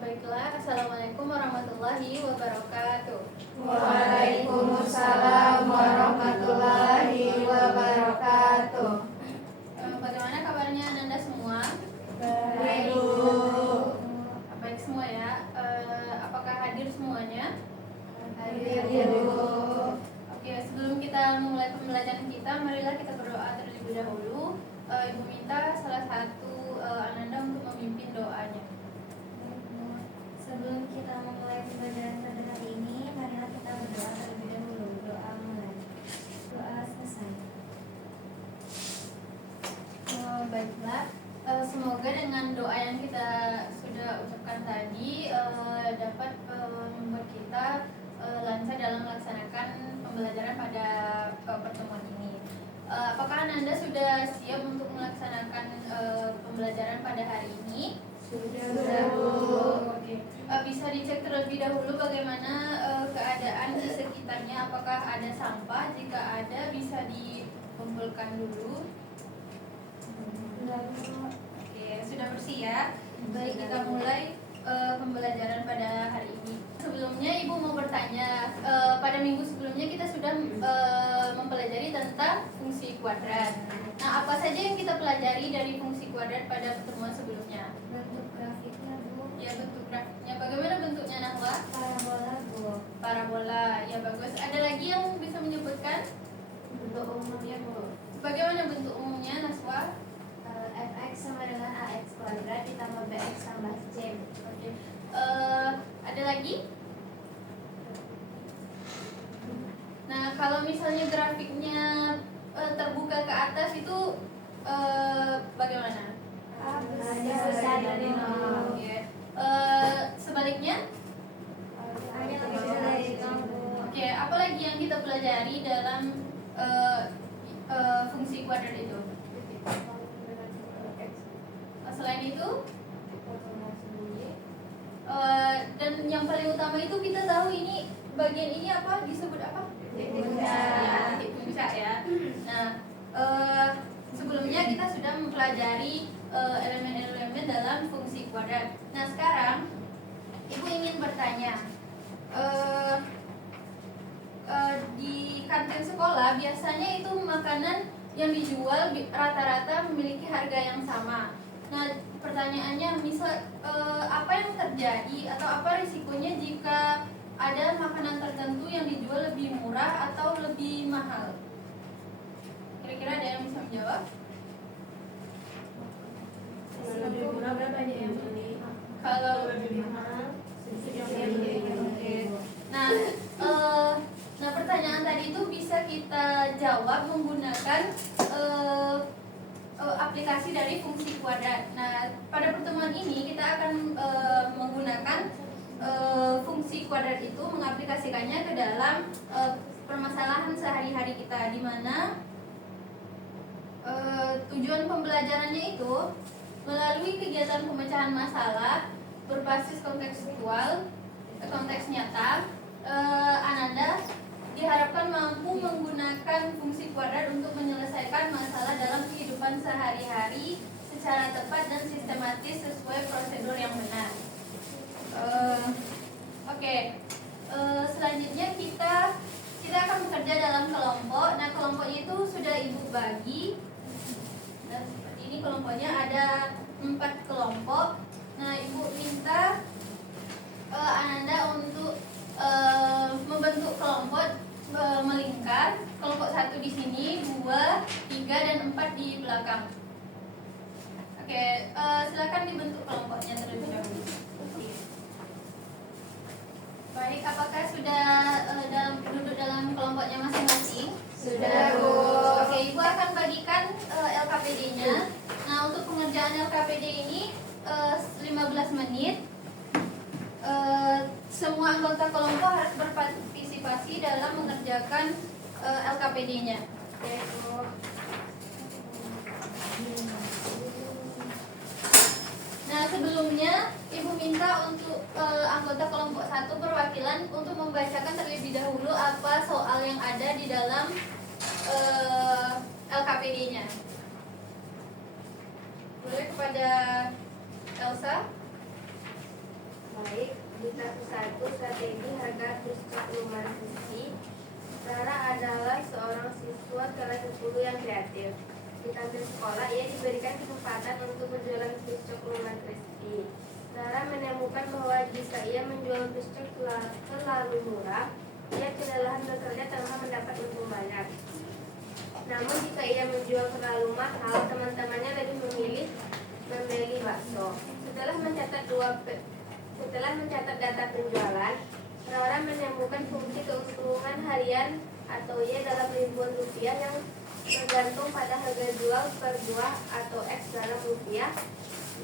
Baiklah, Assalamualaikum warahmatullahi wabarakatuh. Waalaikumsalam warahmatullahi wabarakatuh. Bagaimana kabarnya Ananda semua? Baik, Bu. Baik semua ya. Apakah hadir semuanya? Hadir, Bu. Oke, sebelum kita memulai pembelajaran kita, marilah kita berdoa terlebih dahulu. Ibu minta salah satu Ananda untuk memimpin doanya. Sebelum kita memulai pembelajaran pada hari ini, marilah kita berdoa terlebih dahulu. Doa mulai. Doa selesai. Baiklah, semoga dengan doa yang kita sudah ucapkan tadi dapat membuat kita lancar dalam melaksanakan pembelajaran pada pertemuan ini. Apakah Ananda sudah siap untuk melaksanakan pembelajaran pada hari ini? Sudah, Bu. Oke. Bisa dicek terlebih dahulu bagaimana keadaan di sekitarnya. Apakah ada sampah? Jika ada, bisa dikumpulkan dulu. Oke, sudah bersih ya. Baik, kita mulai pembelajaran pada hari ini. Sebelumnya Ibu mau bertanya, pada minggu sebelumnya kita sudah mempelajari tentang fungsi kuadrat. Nah, apa saja yang kita pelajari dari fungsi kuadrat pada pertemuan sebelumnya? Bentuk grafiknya, Bu. Ya, bentuk grafiknya. Bagaimana bentuknya, Nahwa? Parabola, Bu. Parabola, ya bagus. Ada lagi yang bisa menyebutkan? Bentuk umumnya, Bu. Bagaimana bentuk umumnya, Naswa? Fx sama dengan ax kuadrat ditambah bx tambah c. Oke. Ada lagi? Nah, kalau misalnya grafiknya terbuka ke atas itu bagaimana? Besar dari nol. Oke. Sebaliknya? Hanya lebih besar dari nol, Bu. Oke, apa lagi yang kita pelajari dalam fungsi kuadrat itu? Selain itu, dan yang paling utama itu kita tahu ini bagian ini apa disebut apa? Titik puncak. Ya, titik puncak ya. Nah, sebelumnya kita sudah mempelajari elemen-elemen dalam fungsi kuadrat. Nah, sekarang Ibu ingin bertanya, di kantin sekolah biasanya itu makanan yang dijual rata-rata memiliki harga yang sama. Nah, pertanyaannya, misal apa yang terjadi atau apa risikonya jika ada makanan tertentu yang dijual lebih murah atau lebih mahal? Kira-kira ada yang bisa menjawab? Lebih murah berapanya yang beli? Kalau Lebih mahal, sedikit yang Oke. beli. Nah, pertanyaan tadi itu bisa kita jawab menggunakan aplikasi dari fungsi kuadrat. Nah, pada pertemuan ini kita akan menggunakan fungsi kuadrat itu, mengaplikasikannya ke dalam permasalahan sehari-hari kita, di mana tujuan pembelajarannya itu melalui kegiatan pemecahan masalah berbasis kontekstual, konteks nyata. Ananda diharapkan mampu menggunakan fungsi kuadrat untuk menyelesaikan masalah dalam kehidupan sehari-hari secara tepat dan sistematis sesuai prosedur yang benar. Oke. Selanjutnya kita akan bekerja dalam kelompok. Nah, kelompoknya itu sudah Ibu bagi. Nah, seperti ini kelompoknya ada 4 kelompok. Nah, Ibu minta Ananda untuk membentuk kelompok melingkar. Kelompok 1 di sini, 2, 3, dan 4 di belakang. Oke, silakan dibentuk kelompoknya terlebih dahulu. Baik, apakah sudah duduk dalam kelompoknya masing-masing? Sudah, Bu. Oke, Ibu akan bagikan LKPD-nya. Nah, untuk pengerjaan LKPD ini 15 menit. Semua anggota kelompok harus berpartisipasi dalam mengerjakan LKPD-nya. Oke, Bu. Nah, sebelumnya Ibu minta untuk anggota kelompok 1 perwakilan untuk membacakan terlebih dahulu apa soal yang ada di dalam LKPD-nya. Boleh kepada Elsa? Kasus 1, strategi harga Piscok Lumar Crispy. Rara adalah seorang siswa kelas 10 yang kreatif. Di kantin sekolah, ia diberikan kesempatan untuk berjualan Piscok Lumar Crispy. Rara menemukan bahwa jika ia menjual Piscok terlalu murah, ia kelelahan bekerja tanpa mendapat untung banyak. Namun jika ia menjual terlalu mahal, teman-temannya lebih memilih membeli bakso. Setelah mencatat data penjualan, Rara menemukan fungsi keuntungan harian atau Y dalam ribuan rupiah yang tergantung pada harga jual per buah atau X dalam rupiah.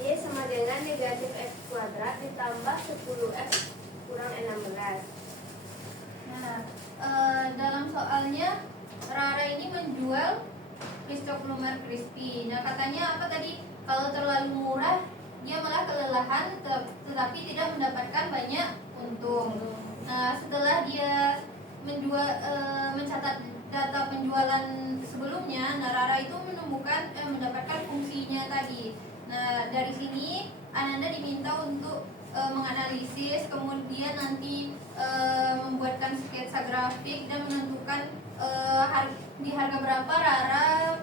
Y sama dengan negatif X kuadrat ditambah 10X kurang 16. Nah, dalam soalnya Rara ini menjual Piscok Lumar Crispy. Nah, katanya apa tadi? Kalau terlalu murah, dia malah kelelahan, tetapi tidak mendapatkan banyak untung. Nah, setelah dia mencatat data penjualan sebelumnya, nah Rara itu mendapatkan fungsinya tadi. Nah, dari sini Ananda diminta untuk menganalisis, kemudian nanti membuatkan sketsa grafik dan menentukan di harga berapa Rara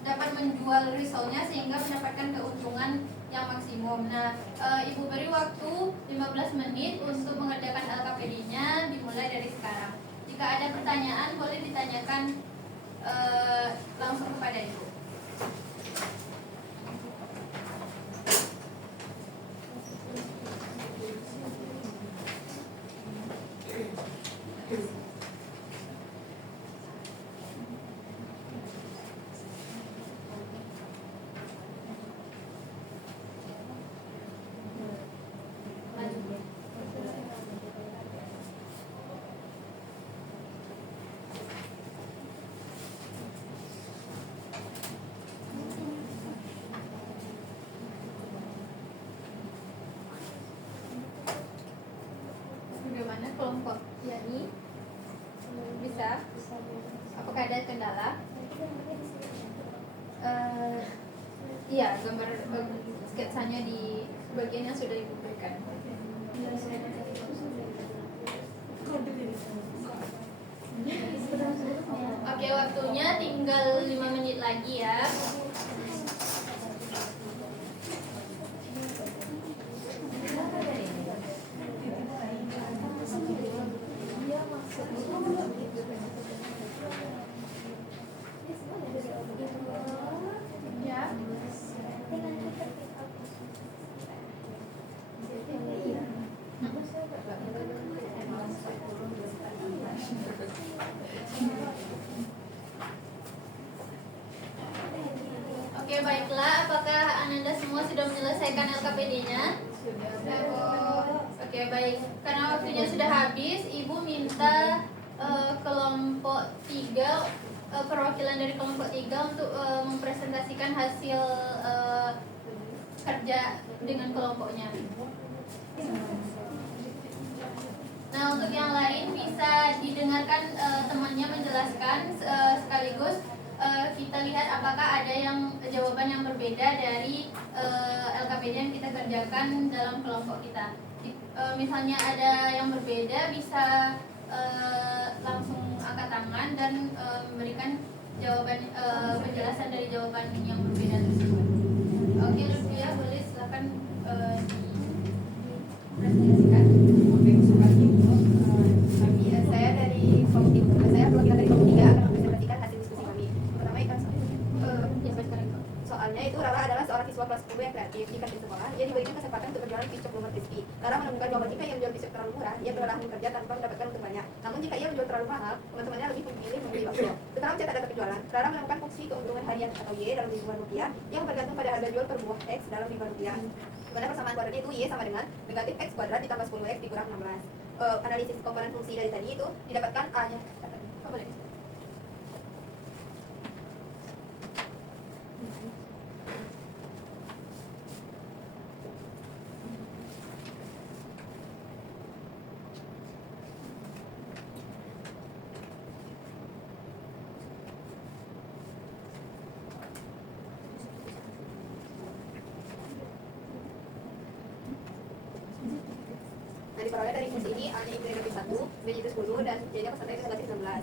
dapat menjual risolnya sehingga mendapatkan keuntungan yang maksimum. Nah, Ibu beri waktu 15 menit untuk mengerjakan LKPD-nya dimulai dari sekarang. Jika ada pertanyaan boleh ditanyakan langsung kepada Ibu. Bagaimana kelompok Yani? Bisa? Apakah ada kendala? Iya, gambar sketsanya di bagian yang sudah Ibu berikan. Oke, waktunya tinggal 5 menit lagi ya. Ya. Oke, baiklah. Apakah Ananda semua sudah menyelesaikan LKPD-nya? Sudah, Bu. Oke, baik. Karena waktunya sudah habis, Ibu minta kelompok 3, perwakilan dari kelompok 3 untuk mempresentasikan hasil kerja dengan kelompoknya. Nah, untuk yang lain bisa didengarkan temannya menjelaskan sekaligus kita lihat apakah ada jawaban yang berbeda dari LKPD yang kita kerjakan dalam kelompok kita. Misalnya ada yang berbeda, bisa langsung angkat tangan dan memberikan jawaban penjelasan dari jawaban yang berbeda tersebut. Oke, Lutfia, boleh silakan dipresentasikan. Saya dari komisi saya perwakilan dari komisi 3 akan mempresentasikan hasil diskusi kami. Pertama ikan soalnya itu Rara adalah seorang siswa kelas 10 yang kreatif di kantin sekolah. Ia diberikan kesempatan untuk berjualan Piscok Lumar Crispy. Rara menemukan bahwa jika ia menjual Piscok terlalu murah, ia kelelahan bekerja tanpa mendapatkan untung banyak. Namun jika ia menjual terlalu mahal, teman-temannya lebih memilih membeli bakso. Setelah mencatat data penjualan, Rara menemukan fungsi keuntungan harian atau Y dalam ribuan rupiah yang bergantung pada harga jual per buah X dalam ribuan rupiah. Dimana persamaan kuadratnya itu Y sama dengan negatif X kuadrat ditambah 10X dikurang 16. Analisis komponen fungsi dari tadi itu didapatkan A-nya. Boleh. diperoleh dari fungsi ini, A-nya itu negatif 1, B-nya itu 10, dan C-nya peserta itu negatif 16.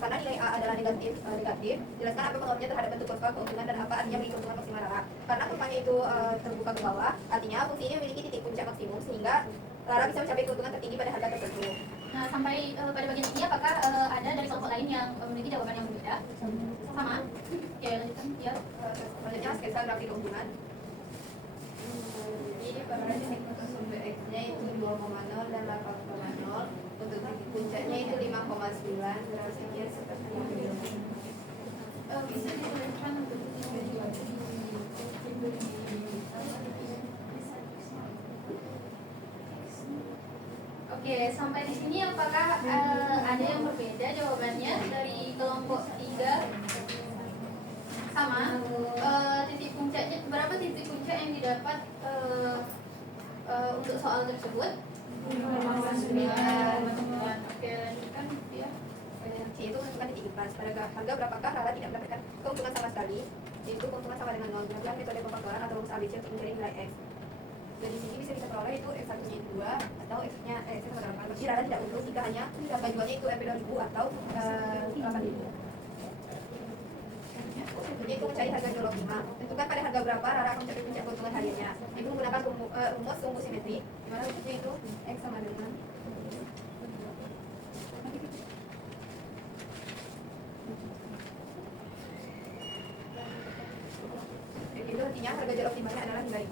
Karena nilai A adalah negatif, jelaskan apa pengaruhnya terhadap bentuk kurva keuntungan dan apa artinya bagi keuntungan maksimal Rara. Karena kurvanya itu terbuka ke bawah, artinya fungsi ini memiliki titik puncak maksimum sehingga Rara bisa mencapai keuntungan tertinggi pada harga tertentu. Nah, sampai pada bagian ini apakah ada dari kelompok lain yang memiliki jawaban yang berbeda? Sama? Oke, lanjutkan. Ya. Selanjutnya sketsa grafik keuntungan. Ini diperoleh untuk sumber X-nya itu 2,0 dan 8,0. Untuk titik puncaknya itu 5,9. Grafiknya seperti ini. Bisa dituliskan untuk Oke, sampai di sini apakah ada yang berbeda jawabannya dari kelompok 3? Sama. Titik puncaknya berapa titik puncak yang didapat untuk soal tersebut? 5,9. Oke, lanjutkan ya. C itu menentukan titik ikhlas. Pada harga berapakah Rara tidak mendapatkan keuntungan sama sekali? Yaitu keuntungan sama dengan 0. Gunakan metode pemfaktoran atau rumus ABC untuk mencari nilai X. Dan di sini bisa diperoleh itu X1 nya itu 2 atau X-nya X sama dengan 8. Jadi Rara tidak untung jika hanya harga jualnya itu MP 2000 atau 8000. Jadi itu mencari harga jual optimal. Tentukan pada harga berapa Rara akan mencapai puncak keuntungan hariannya. Itu menggunakan rumus sumbu simetri. Di mana rumusnya itu X sama dengan itu artinya harga jual optimalnya adalah 5000.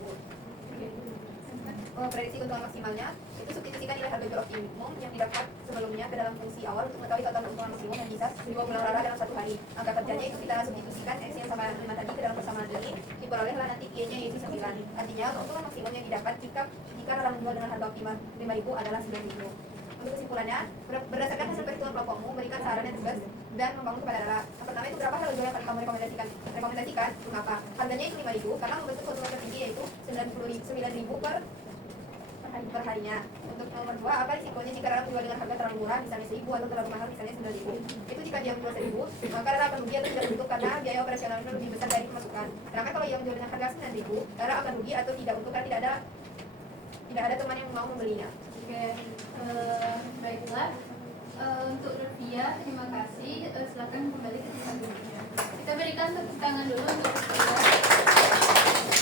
Prediksi keuntungan maksimalnya itu substitusikan nilai harga jual optimum yang didapat sebelumnya ke dalam fungsi awal untuk mengetahui total keuntungan maksimum yang bisa dibuat Rara dalam satu hari. Angka kerjanya itu kita substitusikan X yang sama 5 tadi ke dalam persamaan ini, diperolehlah nanti Y-nya yaitu 9. Artinya keuntungan maksimum yang didapat jika Rara menjual dengan harga optimal 5.000 adalah 9.000. Untuk kesimpulannya, berdasarkan hasil perhitungan kelompokmu, berikan saran yang tegas dan membangun kepada Rara. Yang pertama itu berapa harga jual yang paling kamu rekomendasikan? Mengapa? Harganya itu 5.000 karena membentuk keuntungan tertinggi yaitu 9.000 per harinya. Untuk nomor 2, apa risikonya jika Rara menjual dengan harga terlalu murah, misalnya 1.000 atau terlalu mahal, misalnya 9.000. Itu jika dia menjual 1.000, maka Rara akan rugi atau tidak untung karena biaya operasionalnya lebih besar dari pemasukan. Sedangkan kalau ia menjual dengan harga 9.000, Rara akan rugi atau tidak untung karena tidak ada teman yang mau membelinya. Oke, baiklah. Untuk Rufia, terima kasih. Silakan kembali ke tempat duduknya. Kita berikan tepuk tangan dulu untuk Rufia.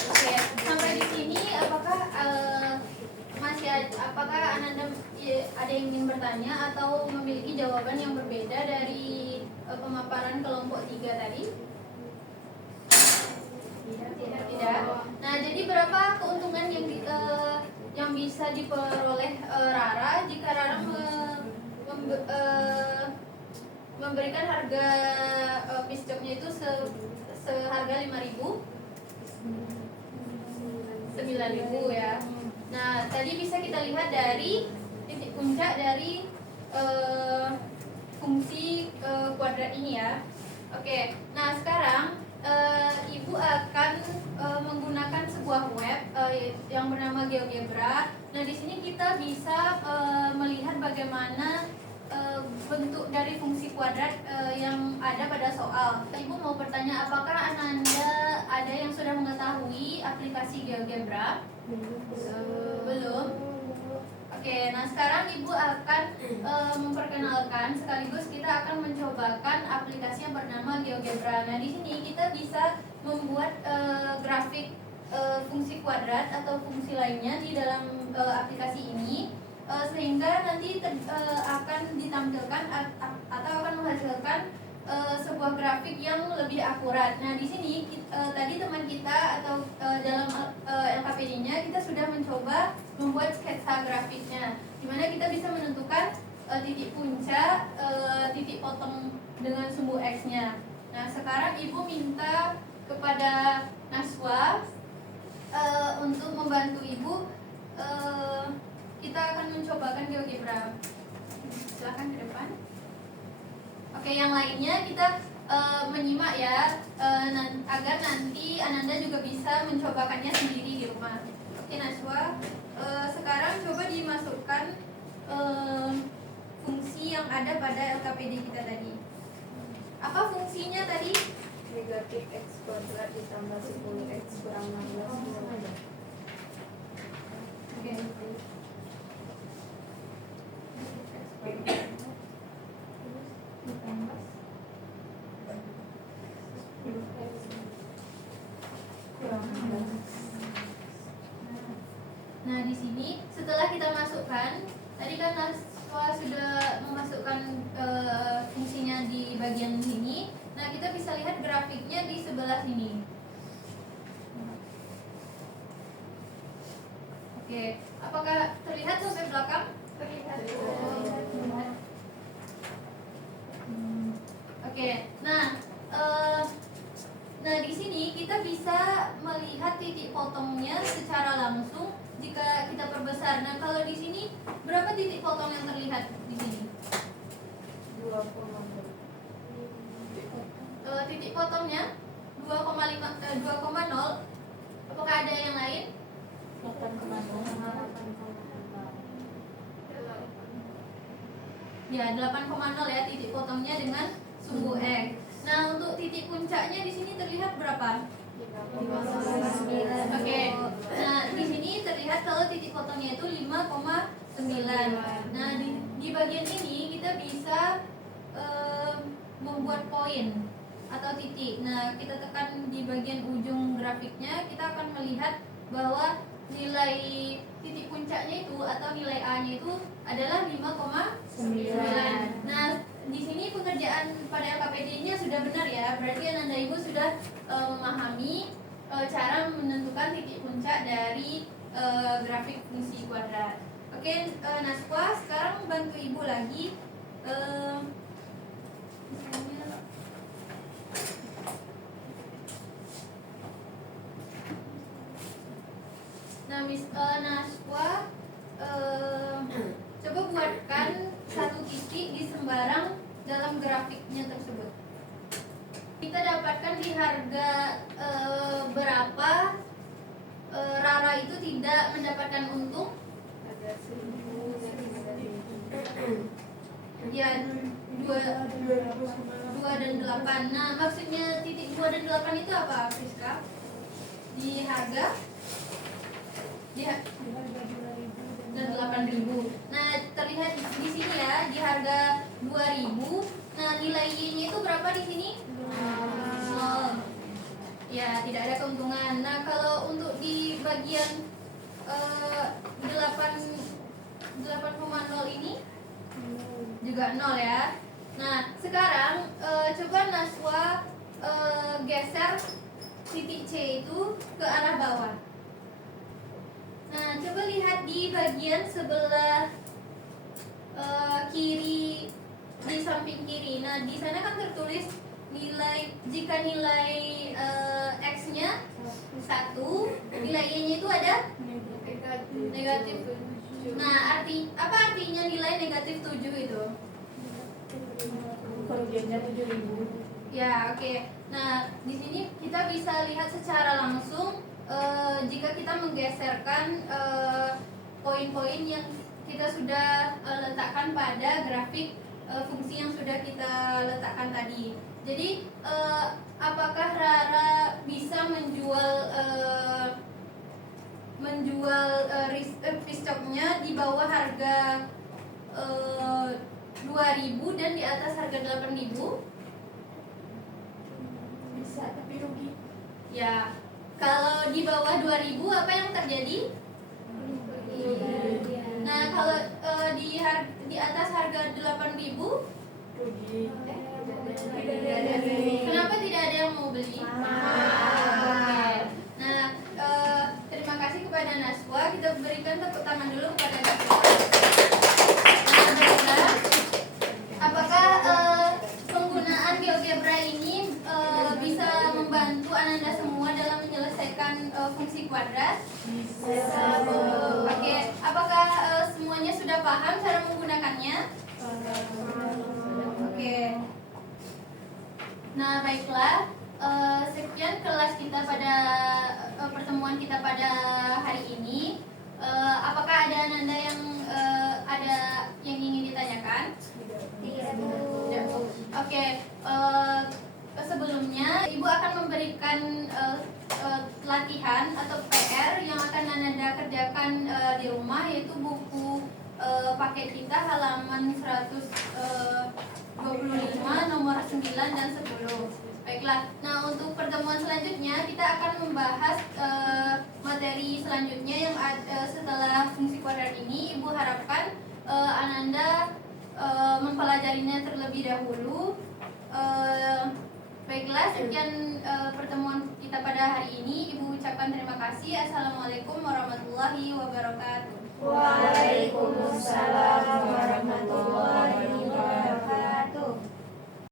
Oke, sampai di sini apakah apakah Ananda ada yang ingin bertanya atau memiliki jawaban yang berbeda dari pemaparan kelompok 3 tadi? Tidak. Nah, jadi berapa keuntungan yang bisa diperoleh Rara jika Rara memberikan harga piece-jobnya itu seharga 5.000? 9.000 ya. Nah, tadi bisa kita lihat dari titik puncak dari fungsi kuadrat ini ya. Oke, nah sekarang Ibu akan menggunakan sebuah web yang bernama GeoGebra. Nah, di sini kita bisa melihat bagaimana bentuk dari fungsi kuadrat yang ada pada soal. Ibu mau bertanya, apakah Ananda ada yang sudah mengetahui aplikasi GeoGebra? Belum. Oke, nah sekarang Ibu akan memperkenalkan sekaligus kita akan mencobakan aplikasi yang bernama GeoGebra. Nah, di sini kita bisa membuat grafik fungsi kuadrat atau fungsi lainnya di dalam aplikasi ini. Sehingga nanti akan ditampilkan atau akan menghasilkan sebuah grafik yang lebih akurat. Nah, di sini tadi teman kita atau dalam LKPD-nya kita sudah mencoba membuat sketsa grafiknya, di mana kita bisa menentukan titik puncak, titik potong dengan sumbu X-nya. Nah, sekarang Ibu minta kepada Naswa untuk membantu Ibu. Kita akan mencobakan GeoGebra. Silakan ke depan. Oke, yang lainnya kita menyimak ya, agar nanti Ananda juga bisa mencobakannya sendiri di rumah. Oke, Naswa, sekarang coba dimasukkan fungsi yang ada pada LKPD kita tadi. Apa fungsinya tadi? Negatif X kuadrat ditambah 10X kurang 16 . Oke. Nah, di sini setelah kita masukkan, tadi kan Naswa sudah memasukkan fungsinya di bagian sini. Nah, kita bisa lihat grafiknya di sebelah sini. Oke, apakah terlihat sampai belakang? Terlihat. Oke, nah di sini kita bisa melihat titik potongnya secara langsung jika kita perbesar. Nah, kalau di sini berapa titik potong yang terlihat di sini? 2,0. Titik potongnya 2,0. Apakah ada yang lain? 8,0. Ya, 8,0 ya titik potongnya dengan sumbu X. Nah, untuk titik puncaknya di sini terlihat berapa? 5,9. Oke. Nah, di sini terlihat kalau titik potongnya itu 5,9. Nah, di bagian ini kita bisa membuat poin atau titik. Nah, kita tekan di bagian ujung grafiknya, kita akan melihat bahwa nilai titik puncaknya itu atau nilai A-nya itu adalah 5,9. Nah, di sini pengerjaan pada LKPD-nya sudah benar ya. Berarti Ananda Ibu sudah memahami cara menentukan titik puncak dari grafik fungsi kuadrat. Oke, Naswa, sekarang bantu Ibu lagi. Misalnya Naswa, coba buatkan satu titik di sembarang dalam grafiknya tersebut. Kita dapatkan di harga berapa Rara itu tidak mendapatkan untung? Ada 1.000 dan ada 1.000. Ya, 2 dan 8. Nah, maksudnya titik 2 dan 8 itu apa, Friska? Di harga? Dan 8.000. Nah, terlihat di sini ya, di harga 2.000. Nah, nilai Y-nya itu berapa di sini? 0. Ya, tidak ada keuntungan. Nah, kalau untuk di bagian 8,0 ini juga 0 ya. Nah, sekarang coba Naswa geser titik C itu ke arah bawah. Nah, coba lihat di bagian sebelah kiri, di samping kiri. Nah, di sana kan tertulis jika nilai X-nya 1, nilai Y-nya itu ada negatif. Nah, apa artinya nilai negatif 7 itu? Kerugiannya 7.000. Ya, oke. Nah, di sini kita bisa lihat secara langsung jika kita menggeserkan poin-poin yang kita sudah letakkan pada grafik fungsi yang sudah kita letakkan tadi. Jadi, apakah Rara bisa menjual piece-nya di bawah harga 2.000 dan di atas harga 8.000? Bisa, tapi rugi. Ya, kalau di bawah 2.000 apa yang terjadi? Nah, kalau di atas harga 8.000, Rugi. kenapa tidak ada yang mau beli? Oke. Nah, terima kasih kepada Naswa. Kita berikan tepuk tangan dulu kepada Naswa. Nah, baiklah. Apakah penggunaan GeoGebra ini bisa membantu Ananda semua dalam menyelesaikan fungsi kuadrat? Bisa. Oke. Apakah semuanya sudah paham cara menggunakannya? Oke. Nah, baiklah. Sekian kelas kita pada pertemuan kita pada hari ini. Apakah ada Ananda yang ingin ditanyakan? Tidak, Bu. Tidak, Bu. Oke. Sebelumnya Ibu akan memberikan latihan atau PR yang akan Ananda kerjakan di rumah, yaitu buku paket kita halaman 125 nomor 9 dan 10. Baiklah. Nah, untuk pertemuan selanjutnya kita akan membahas materi materi selanjutnya yang setelah fungsi kuadrat ini, Ibu harapkan Ananda mempelajarinya terlebih dahulu. Baiklah, sekian pertemuan kita pada hari ini. Ibu ucapkan terima kasih. Assalamualaikum warahmatullahi wabarakatuh. Waalaikumsalam warahmatullahi wabarakatuh.